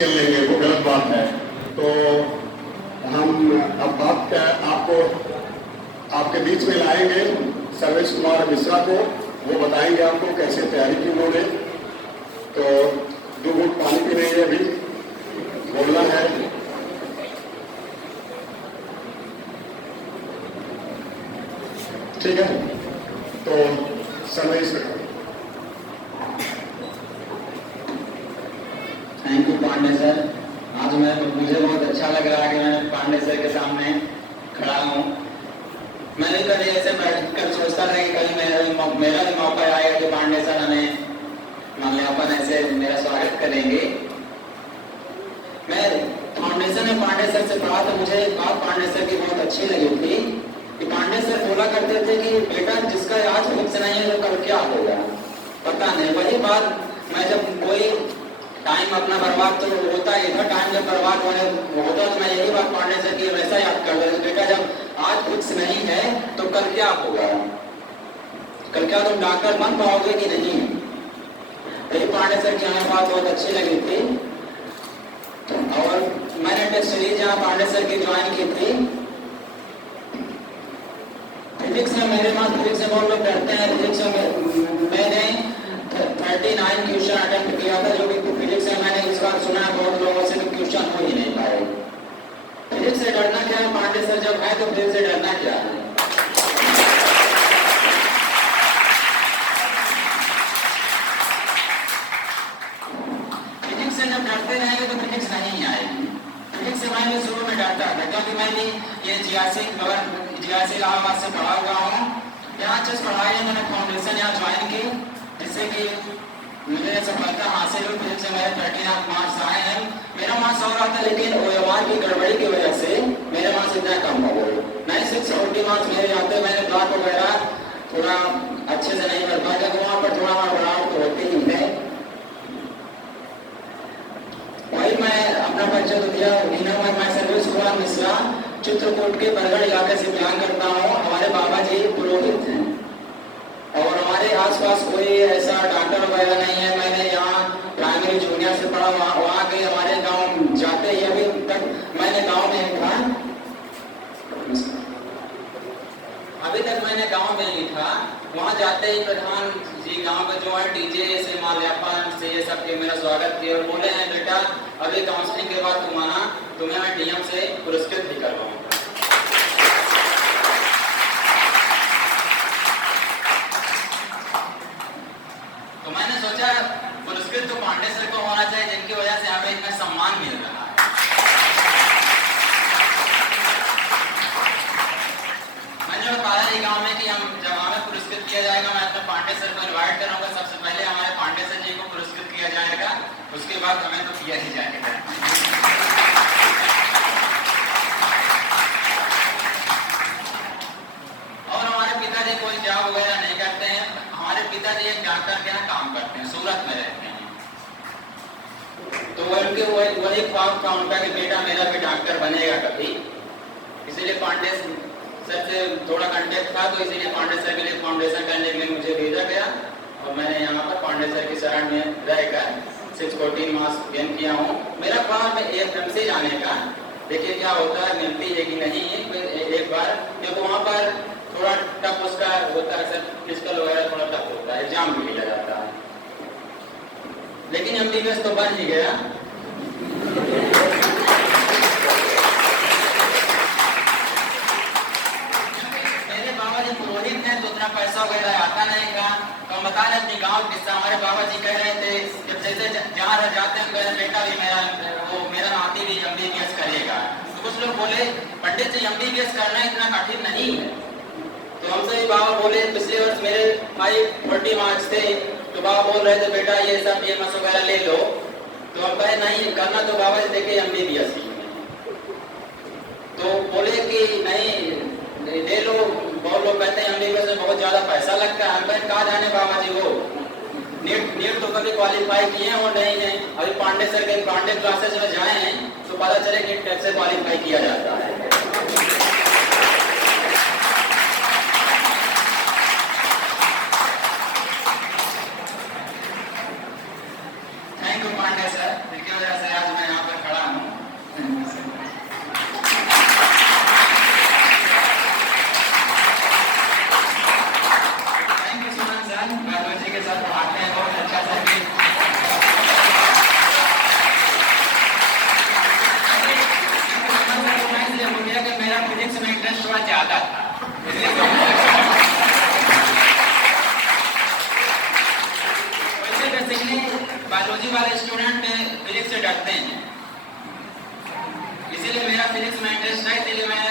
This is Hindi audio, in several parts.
लेंगे वो गलत बात है। तो हम अब बात आपको आपके बीच में लाएंगे सर्वेश कुमार मिश्रा को। वो बताएंगे आपको कैसे तैयारी की उन्होंने। तो 2 घूंट पानी पीने है, अभी बोलना है। ठीक है, तो Sarvesh. Thank you Pandey sir. आज मुझे बहुत अच्छा लग रहा है कि मैं पांडे सर के सामने खड़ा हूँ। मैं भी कभी ऐसे बैठकर सोचता था कि कभी मेरा भी मौका आएगा कि पांडे सर हमें माल्यार्पण ऐसे मेरा स्वागत करेंगे। मैं फाउंडेशन में पांडे सर से पढ़ा तो मुझे एक बात पांडे सर की बहुत अच्छी लगी थी कि पांडे सर बोला करते थे कि बेटा जिसका आज फिक्स नहीं है वो कल क्या होगा पता नहीं। वही बात मैं जब कोई टाइम अपना बर्बाद तो होता है, इधर टाइम जब बर्बाद होने होता तो मैं यही बात पांडे सर की वैसा याद कर देता बेटा जब आज फिक्स नहीं है तो कल क्या होगा, कल क्या तुम डॉक्टर बन पाओगे कि नहीं। यही पांडे सर की हमें बात बहुत अच्छी लगी थी। और मैंने टेस्ट सीरीज जहाँ पांडे सर की ज्वाइन की थी। फिजिक्स में मेरे पास फिजिक्स में बहुत लोग डरते हैं। फिजिक्स में मैंने 39 क्वेश्चन अटेम्प्ट किया था, जो कि फिजिक्स में मैंने इस बार सुना है बहुत लोगों से कि क्वेश्चन हो ही नहीं पाए। फिजिक्स से डरना क्या है, पांडे सर जब है तो फिजिक्स से डरना क्या है। फिजिक्स से जब डरते रहेंगे तो फिजिक्स नहीं आएगी। फिजिक्स से मैं भी शुरू में डरता था क्योंकि मैं भी ये 86 इलाहाबाद से पढ़ा हुआ हूँ। यहाँ अच्छे से पढ़ाई है, मैंने फाउंडेशन यहाँ ज्वाइन की जिससे कि मुझे सफलता हासिल हुई। फिजिक्स से मेरे 39 मार्क्स आए हैं। मेरा मार्क्स हो रहा था लेकिन OMR की गड़बड़ी की वजह से मेरे मार्क्स इतना कम हो गए। 96 मार्क्स मेरे आते। मैंने ब्लॉक वगैरह थोड़ा अच्छे से नहीं कर पाया क्योंकि वहाँ पर थोड़ा बढ़ाव तो होती ही है। वही मैं अपना परिचय तो दिया। मैं सर्वेश कुमार मिश्रा चित्रकूट के बरगढ़ इलाके से बिलोंग करता हूँ। हमारे बाबा जी पुरोहित हैं और हमारे आसपास कोई ऐसा डॉक्टर वगैरह नहीं है। मैंने यहाँ प्राइमरी जूनियर से पढ़ा, वहाँ के हमारे गांव जाते ही अभी तक मैंने गांव में था, अभी तक मैंने गांव में ही था। वहाँ जाते ही प्रधान जी गांव का जो है डीजे से माल्यार्पण से ये सब के मेरा स्वागत किया और बोले हैं बेटा अभी काउंसलिंग के बाद तुम आना, तुम्हें मैं DM से पुरस्कृत भी करवाऊंगा। तो मैंने सोचा पुरस्कृत तो पांडे सर को होना चाहिए जिनकी वजह से हमें इतना सम्मान मिल रहा है। मैंने बताया ही गांव में कि हम जब हमें पुरस्कृत किया जाएगा मैं अपने पांडे सर को इनवाइट करूंगा। सबसे पहले हमारे पांडे सर जी को पुरस्कृत किया जाएगा, उसके बाद हमें तो किया ही जाएगा। और हमारे पिताजी कोई जॉब वगैरह नहीं करते हैं। हमारे पिताजी एक डॉक्टर के यहाँ काम करते हैं, सूरत में रहते हैं। तो वही ख्वाब था उनका कि बेटा मेरा भी डॉक्टर बनेगा कभी। इसीलिए पांडे सर से थोड़ा कांटेक्ट था तो इसीलिए पांडे सर के लिए फाउंडेशन करने के लिए मुझे भेजा गया और मैंने यहाँ पर पांडे सर की शरण में रहकर 614 मार्क्स गेन किया हूँ। मेरा ख्वाब है AFMC जाने का, देखिए क्या होता है, मिलती है कि नहीं एक बार, क्योंकि वहाँ पर थोड़ा टफ उसका होता है सर, फिजिकल वगैरह थोड़ा टफ होता है, एग्जाम भी लिया जाता है। लेकिन MBBS तो बन ही गया। मेरे बाबा जी पुरोहित हैं तो उतना पैसा वगैरह आता नहीं था। तो हम बता रहे अपनी गाँव किस्सा। हमारे बाबा जी कह रहे थे जब जैसे जहाँ रह जाते हैं कह बेटा भी मेरा नाती भी MBBS करेगा। तो कुछ लोग बोले पंडित जी MBBS करना इतना कठिन नहीं है। तो हमसे बाबा बोले पिछले वर्ष मेरे 540 मार्क्स थे तो बाबा बोल रहे थे बेटा ये सब BMS वगैरह ले लो। तो हम कहे नहीं करना तो बाबा जी देखे MBBS ही। तो बोले कि नहीं ले लो। बहुत लोग कहते हैं MBBS में बहुत ज्यादा पैसा लगता है। हम कहे कहा जाने बाबा जी वो नीट तो कभी क्वालिफाई किए हो नहीं है। अभी पांडे सर के पांडे क्लासेस में जाए हैं तो पता चले नीट कैसे क्वालिफाई किया जाता है। थैंक यू पांडे सर, जिनकी वजह से आज मैं करते हैं। इसीलिए मेरा फिजिक्स में इंटरेस्ट है, इसीलिए मैं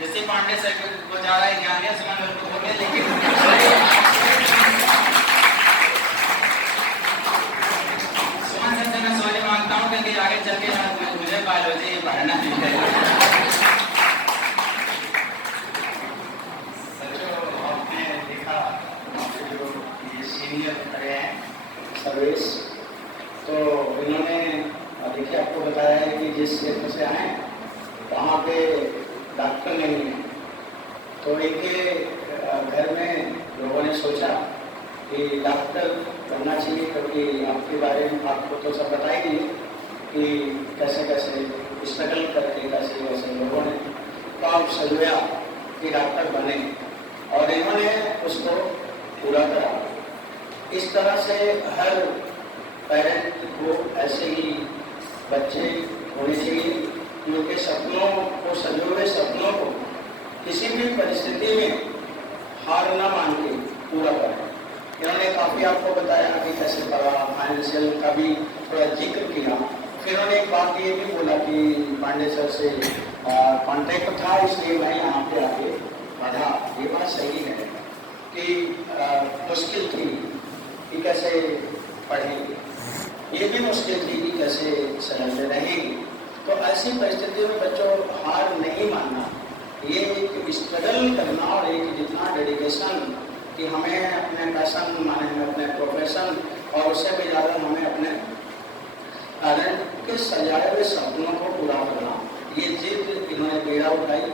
जैसे पांडे सर को ज़्यादा ज्ञान है, सुमन सर को बोले, लेकिन सुमन सर से मैं सॉरी मांगता हूँ क्योंकि आगे चल के मुझे बायोलॉजी पढ़ना है। आपने देखा जो ये सीनियर खड़े हैं सर्विस, तो इन्होंने देखिए आपको बताया है कि जिस क्षेत्र से आए वहाँ पे डॉक्टर नहीं है, तो इनके घर में लोगों ने सोचा कि डॉक्टर बनना चाहिए, क्योंकि आपके बारे में आपको तो सब बता ही दिए कि कैसे कैसे स्ट्रगल करके कैसे कैसे लोगों ने काम सजोया कि डॉक्टर बने, और इन्होंने उसको पूरा करा। इस तरह से हर पेरेंट को ऐसे ही बच्चे होने चाहिए कि उनके सपनों को, सजे हुए सपनों को किसी भी परिस्थिति में हार न मान के पूरा करें। इन्होंने काफ़ी आपको बताया कि कैसे पढ़ा, फाइनेंशियल का भी थोड़ा जिक्र किया। फिर उन्होंने एक बात ये भी बोला कि पांडे सर से कॉन्टैक्ट था, इसलिए मैं यहाँ पे आके पढ़ा। ये बात सही है कि मुश्किल थी कि कैसे पढ़ेंगे, ये भी मुश्किल थी कि कैसे समझते रहेंगे। तो ऐसी परिस्थिति में बच्चों हार नहीं मानना, ये एक स्ट्रगल करना और एक जितना डेडिकेशन कि हमें अपने पैशन माने अपने प्रोफेशन और उससे भी ज़्यादा हमें अपने पेरेंट के सजाए हुए सपनों को पूरा करना, ये जिद इन्होंने पीड़ा उठाई।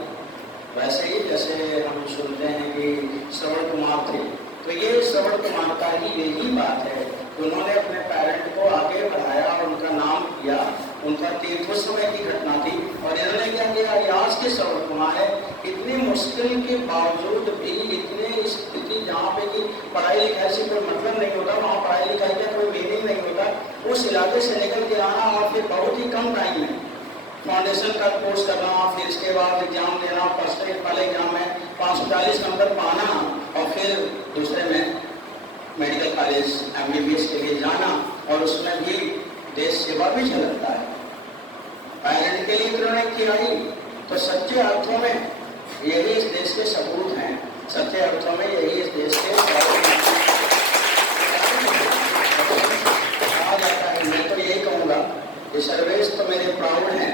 वैसे ही जैसे हम सुनते हैं कि श्रवण कुमार थे, तो ये श्रवण कुमार का ही यही बात है, उन्होंने अपने पेरेंट को आगे बढ़ाया और उनका नाम किया। उनका तीर्थोत्सव की घटना थी और इन्होंने क्या किया, आज के श्रवण कुमार है, इतनी मुश्किल के बावजूद भी इतने स्थिति जहाँ पे कि पढ़ाई लिखाई से कोई मतलब नहीं होता, वहाँ पढ़ाई लिखाई का कोई मीनिंग नहीं होता, उस इलाके से निकल के आना और फिर बहुत ही कम टाइम में फाउंडेशन का कोर्स करना, फिर इसके बाद एग्जाम देना, फर्स्ट वाले एग्जाम में 540 नंबर पाना और फिर दूसरे में मेडिकल कॉलेज MBBS के लिए जाना, और उसमें भी देश सेवा भी झलकता है। पेरेंट के लिए इन्होंने किया ही, तो सच्चे अर्थों में यही इस देश के सपूत हैं, सच्चे अर्थों में यही इस देश के कहा जाता है। मैं तो यही कहूँगा कि सर्वेश तो मेरे प्राउड हैं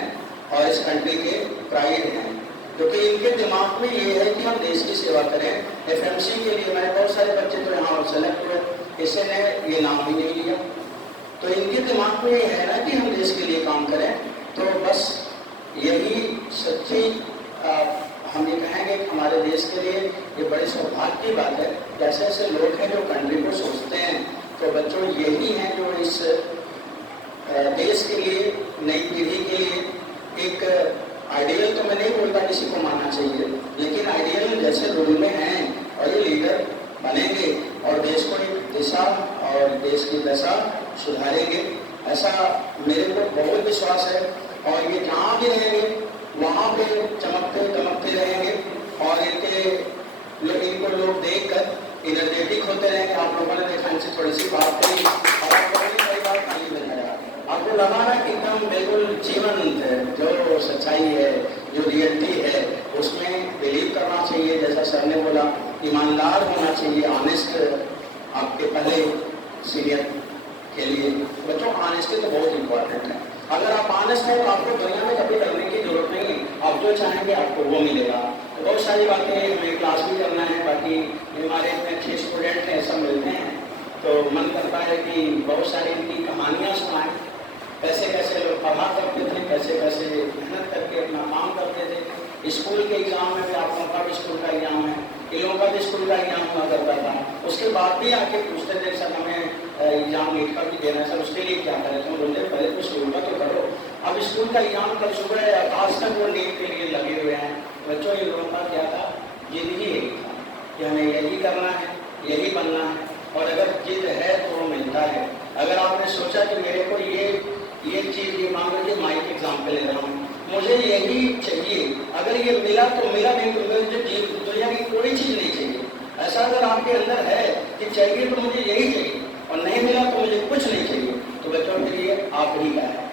और इस कंट्री के प्राइड हैं, क्योंकि इनके दिमाग में ये है कि हम देश की सेवा करें। FMC के लिए मैंने बहुत सारे बच्चे तो यहाँ सेलेक्ट हुए, किसी ने ये नाम भी नहीं लिया, तो इनके दिमाग में ये है ना कि हम देश के लिए काम करें। तो बस यही सच्ची हम ये कहेंगे कि हमारे देश के लिए ये बड़े सौभाग्य की बात है कि ऐसे ऐसे लोग हैं जो कंट्री को सोचते हैं। तो बच्चों यही हैं जो इस देश के लिए, नई पीढ़ी के लिए एक आइडियल, तो मैं नहीं बोलता किसी को मानना चाहिए, लेकिन आइडियल जैसे रूल में हैं और ये लीडर बनेंगे और देश को एक दिशा और देश की दशा सुधारेंगे, ऐसा मेरे को बहुत विश्वास है। और ये जहाँ भी रहेंगे वहाँ पे चमकते दमकते रहेंगे और इनको लोग देख कर एनर्जेटिक होते रहेंगे। आप लोगों ने देखा इनसे थोड़ी सी बात करी और आप लोगों ने कई बार खाली बनाया, आपको लगा ना कि एकदम बिल्कुल जीवन जो सच्चाई है, जो रियलिटी है, उसमें बिलीव करना चाहिए। जैसा सर ने बोला, ईमानदार होना चाहिए, ऑनेस्ट। आपके पहले सीनियर के लिए बच्चों ऑनेस्टी तो बहुत इंपॉर्टेंट है। अगर आप ऑनेस्ट हैं तो आपको दुनिया में कभी करने की जरूरत नहीं है, आप जो चाहेंगे आपको वो मिलेगा। तो बहुत सारी बातें हमें क्लास भी करना है, बाकी हमारे इतने अच्छे स्टूडेंट हैं, सब मिलते हैं तो मन करता है कि बहुत सारी इनकी कहानियाँ सुनाएं, कैसे कैसे लोग पढ़ा करते थे, कैसे कैसे मेहनत करके अपना काम करते थे। स्कूल के एग्जाम में भी आप लोगों का भी स्कूल का एग्जाम है, इन लोगों का भी स्कूल का एग्जाम हुआ करता था, उसके बाद भी आके पूछते थे सर हमें एग्जाम नीट का भी देना है सर, उसके लिए क्या करें? तो बोलते पहले तो स्कूल का तो करो। अब स्कूल का एग्जाम कल सुबह आज तक वो नीट के लिए लगे हुए हैं। बच्चों इन लोगों का क्या था, जिंदगी यही था कि हमें यही करना है, यही बनना है, और अगर जिद है तो वो मिलता है। अगर आपने सोचा कि मेरे को ये चीज़, ये मान लीजिए माइक एग्जाम्पल ले रहा हूँ, मुझे यही चाहिए, अगर ये मिला तो मिला, नहीं तो मुझे दुनिया की कोई चीज़ नहीं चाहिए। ऐसा अगर आपके अंदर है कि चाहिए तो मुझे यही चाहिए और नहीं मिला तो मुझे कुछ नहीं चाहिए, तो बच्चों के लिए आप ही का है।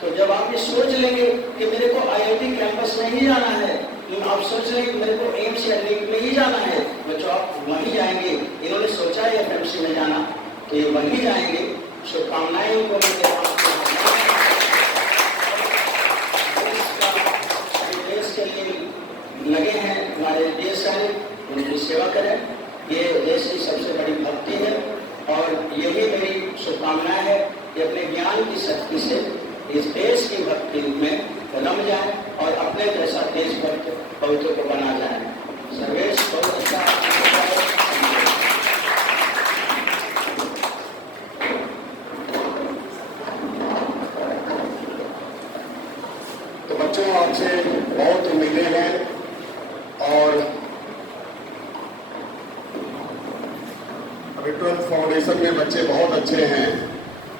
तो जब आप ये सोच लेंगे कि मेरे को आईआईटी कैंपस में ही जाना है, आप सोच लेंगे कि मेरे को एम्स या नीट में ही जाना है, बच्चों आप वहीं जाएंगे। इन्होंने सोचा है एफएमसी में जाना, तो ये वहीं जाएंगे। शुभकामनाएं उनको मैं देता हूं। देश के लिए लगे हैं हमारे देश सारे, उनकी सेवा करें, ये देश की सबसे बड़ी भक्ति है। और यही मेरी शुभकामनाएं है कि अपने ज्ञान की शक्ति से इस देश की भक्ति में रम जाए और अपने जैसा देशभक्त पवित्र को बना जाए। सर्वेश बहुत अच्छा। तो बच्चों आपसे बहुत उम्मीदें हैं और अभी 12th फाउंडेशन में बच्चे बहुत अच्छे हैं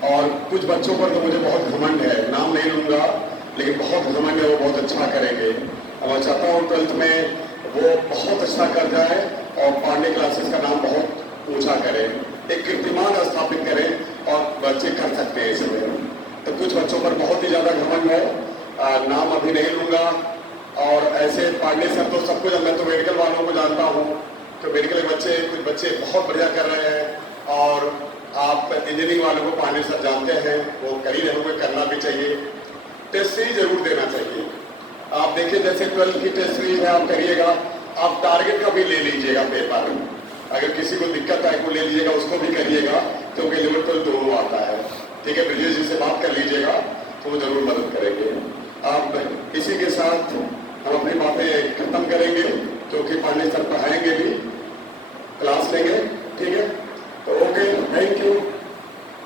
और कुछ बच्चों पर तो मुझे बहुत घमंड है, नाम नहीं लूंगा, लेकिन बहुत घमंड है, वो बहुत अच्छा करेंगे और मैं चाहता हूँ 12th में वो बहुत अच्छा कर जाए और पांडे क्लासेस का नाम बहुत ऊंचा करें, एक कीर्तिमान स्थापित करें और बच्चे कर सकते हैं इसमें। तो कुछ बच्चों पर बहुत ही ज़्यादा घमंड है, नाम अभी नहीं लूंगा। और ऐसे पांडे सर तो सबको, मैं तो मेडिकल वालों को जानता हूँ, तो मेडिकल के बच्चे, कुछ बच्चे बहुत बढ़िया कर रहे हैं और आप इंजीनियरिंग वालों को पांडे सर जानते हैं, वो कर ही रहे होंगे, करना भी चाहिए। टेस्ट सीरीज जरूर देना चाहिए। आप देखिए जैसे 12th की टेस्ट सीरीज है, आप करिएगा, आप टारगेट का भी ले लीजिएगा पेपर, अगर किसी को दिक्कत है को ले लीजिएगा, उसको भी करिएगा, क्योंकि लिमिट 12 दोनों आता है। ठीक है, ब्रिजेश जी से बात कर लीजिएगा तो वो जरूर मदद करेंगे। आप इसी के साथ हम अपनी बातें खत्म करेंगे।